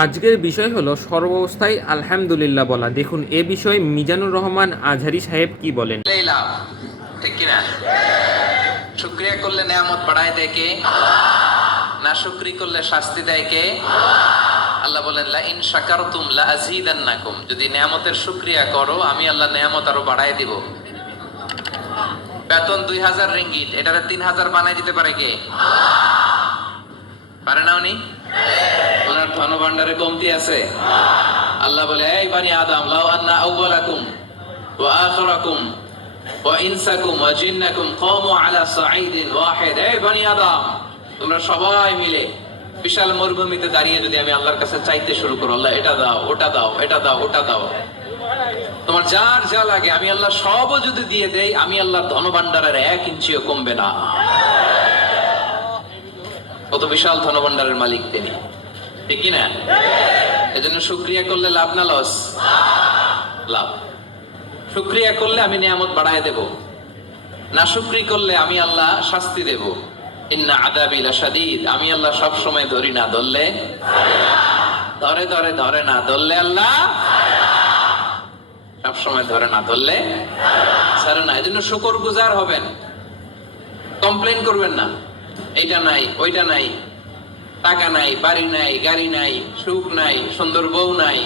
আজকের বিষয় হলো সর্বাবস্থায় আলহামদুলিল্লাহ বলা। দেখুন এ বিষয়ে মিজানুর রহমান আজহারী সাহেব কি বলেন। এই লাভ, ঠিক কিনা? শুকরিয়া করলে নেয়ামত বাড়ায় দেয় কে? না শুকরি করলে শাস্তি দেয় কে? আল্লাহ বলেন লা ইন শাকারতুম লা আযীদান্নাকুম, যদি নেয়ামতের শুকরিয়া করো আমি আল্লাহ নেয়ামত আরো বাড়ায় দিব। বেতন 2000 রিঙ্গিট, এটারে 3000 বানায় দিতে পারে কে? পারে না উনি? ওনার ধনভাণ্ডারে কমতি আছে? আল্লাহ বলে এই বানি আদম লাউ আন্না আউওয়ালাকুম ওয়া আখিরাকুম ওয়া ইনসাকুম ওয়া জিন্নাকুম কামু আলা সাঈদিন ওয়াহিদ, এই বানি আদম তোমরা সবাই মিলে বিশাল মরুভূমিতে দাঁড়িয়ে যদি আমি আল্লাহর কাছে চাইতে শুরু করো, আল্লাহ এটা দাও ওটা দাও এটা দাও ওটা দাও, তোমার যার যা লাগে আমি আল্লাহ সবও যদি দিয়ে দেই, আমি আল্লাহর ধনভাণ্ডারের 1 ইঞ্চিও কমবে না। কত বিশাল ধনভাণ্ডারের মালিক তিনি, ঠিক কি না? এজন্য শুকরিয়া করলে লাভ না লস? লাভ। শুকরিয়া করলে আমি নিয়ামত বাড়ায় দেব, না শুকরি করলে আমি আল্লাহ শাস্তি দেব। ইন্না আযাবি লাশাদীদ, আমি আল্লাহ সব সময় ধরি না, ধরলে ধরে ধরে ধরে না, ধরলে আল্লাহ সব সময় ধরে না, ধরলে ছাড়ে না। এজন্য শুকরগুজার হবেন, কমপ্লেইন করবেন না এইটা নাই ওইটা নাই, টাকা নাই, বাড়ি নাই, গাড়ি নাই, সুখ নাই, সুন্দর বউ নাই,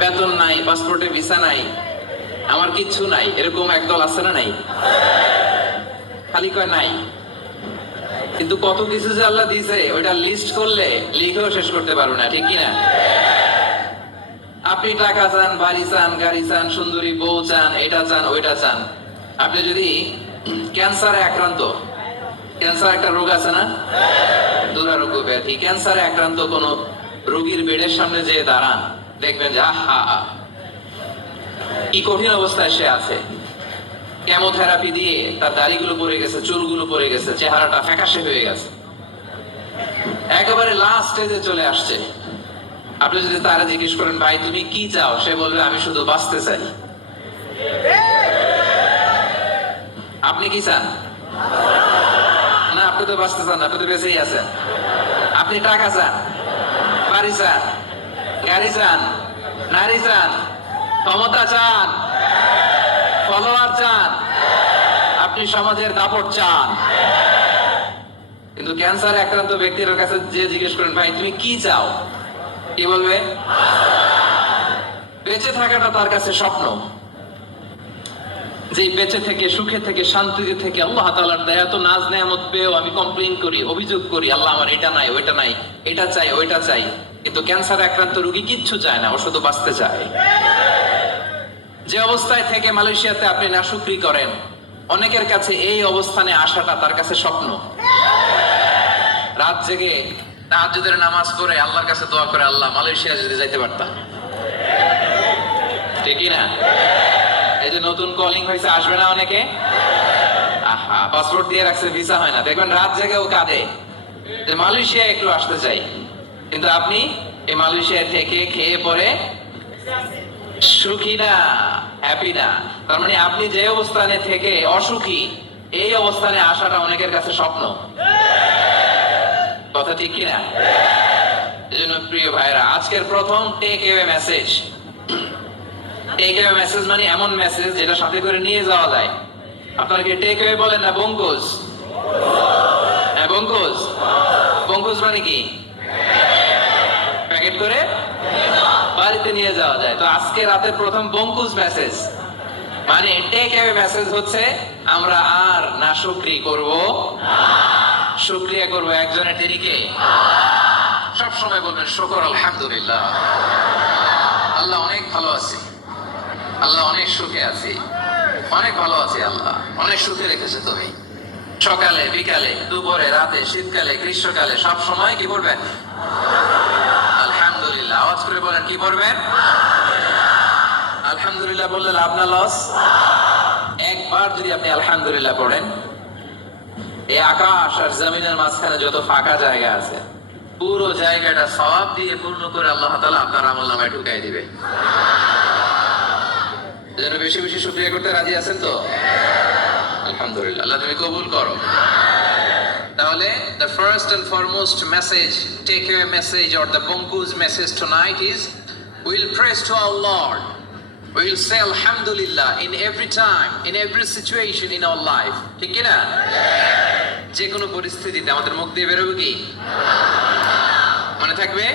বেতন নাই, পাসপোর্টে ভিসা নাই, আমার কিচ্ছু নাই, এরকম একদল আছে না? নাই, খালি কয় নাই। কিন্তু কত কিছু যে আল্লাহ দিয়েছে ওইটা লিস্ট করলে লিখেও শেষ করতে পারবো না, ঠিক কিনা? আপনি টাকা চান, বাড়ি চান, গাড়ি চান, সুন্দরী বউ চান, এটা চান ওইটা চান। আপনি যদি ক্যান্সারে আক্রান্ত, ক্যান্সার একটা রোগ আছে না, দুরারোগ্য ব্যাধি, ক্যান্সারে আক্রান্ত কোন রোগীর বেডের সামনে যেয়ে দাঁড়ান, দেখবেন যে আহা কি কঠিন অবস্থায় সে আছে। কেমোথেরাপি দিয়ে তার দাড়িগুলো পড়ে গেছে, চুলগুলো পড়ে গেছে, চেহারাটা ফ্যাকাশে হয়ে গেছে, একেবারে লাস্ট স্টেজে চলে আসছে। আপনি যদি তারা জিজ্ঞেস করেন ভাই তুমি কি চাও, সে বলবে আমি শুধু বাঁচতে চাই। আপনি কি চান? না, আপনি তো বাঁচতে চান, আপনি তো বেঁচেই আছেন। আপনি টাকা চান, বাড়ি চান, গাড়ি চান, নারী চান, ক্ষমতা চান, ফলোয়ার চান, আপনি সমাজের দাপট চান। কিন্তু ক্যান্সার আক্রান্ত ব্যক্তির কাছে যে জিজ্ঞেস করেন ভাই তুমি কি চাও, কি বলবে? বেঁচে থাকাটা তার কাছে স্বপ্ন। যে বেঁচে থেকে, সুখে থেকে, শান্তিতে থেকে আল্লাহ তাআলার দয়া তো নাজ নেয়ামত পেয়েও আমি কমপ্লেইন করি, অভিযোগ করি, আল্লাহ আমার এটা নাই ওইটা নাই, এটা চাই ওইটা চাই। কিন্তু ক্যান্সার আক্রান্ত রোগী কিচ্ছু চায় না, ও শুধু বাঁচতে চায়। যে অবস্থায় থেকে মালয়েশিয়াতে আপনি নাশুকরি করেন, অনেকের কাছে এই অবস্থানে আসাটা তার কাছে স্বপ্ন। রাত জেগে তাহাজ্জুদের নামাজ পড়ে আল্লাহর কাছে দোয়া করে, আল্লাহ মালয়েশিয়া যদি যাইতে পারতাম, ঠিক না? এই যে নতুন কলিং হয়েছে, আসবে না অনেকে? আহা, পাসপোর্ট দিয়ে রাখছে, ভিসা হয় না, দেখবেন রাত জেগেও কাঁদে যে মালয়েশিয়া একটু আসতে চাই। কিন্তু আপনি এই মালয়েশিয়া থেকে খেয়ে পরে সুখী না, হ্যাপি না। তার মানে আপনি যে অবস্থানে থেকে অসুখী, এই অবস্থানে আসাটা অনেকের কাছে স্বপ্ন। কথা ঠিক কিনা? এজন্য প্রিয় ভাইরা, আজকের প্রথম take away message. Take away message মানে এমন মেসেজ যেটা সাথে করে নিয়ে যাওয়া যায়। আপনারা কি টেক অ্যাওয়ে বলেন না বঙ্কুজ? হ্যাঁ বঙ্কুজ। বঙ্কুজ মানে কি? প্যাকেট করে বাড়িতে নিয়ে যাওয়া যায়। তো আজকে রাতের প্রথম বঙ্কুজ মেসেজ মানে টেক অ্যাওয়ে মেসেজ হচ্ছে আমরা আর না শুকরি করব, শুকরিয়া করব একজনের দেরিকে। সব সময় বলবেন শুকর আলহামদুলিল্লাহ, আল্লাহ অনেক ভালো আছি, আল্লাহ অনেক সুখে আছি, অনেক ভালো আছি, আল্লাহ অনেক সুখে রেখেছে তুমি। সকালে বিকালে দুপুরে রাতে শীতকালে গ্রীষ্মকালে সব সময় কি করবেন? আলহামদুলিল্লাহ। আওয়াজ করে বলেন কি করবেন? আলহামদুলিল্লাহ বললে লাভ না লস? একবার যদি আপনি আলহামদুলিল্লাহ পড়েন, এই আকাশ আর জমিনের মাঝখানে যত ফাঁকা জায়গা আছে পুরো জায়গাটা সওয়াব দিয়ে পূর্ণ করে আল্লাহ তাআলা আপনার আমলনামায় ঢুকাই দিবে। এজন্য বেশি বেশি শুকরিয়া করতে রাজি আছেন তো? আলহামদুলিল্লাহ, আল্লাহ তুমি কবুল করো। তাহলে the first and foremost message, takeaway message or the Bonku's message tonight is we'll praise to our Lord. We'll say Alhamdulillah in every time, in every situation in our life. ঠিক কি না? যে কোনো পরিস্থিতিতে আমাদের মুখ দিয়ে বেরোবে কি? মনে থাকবে?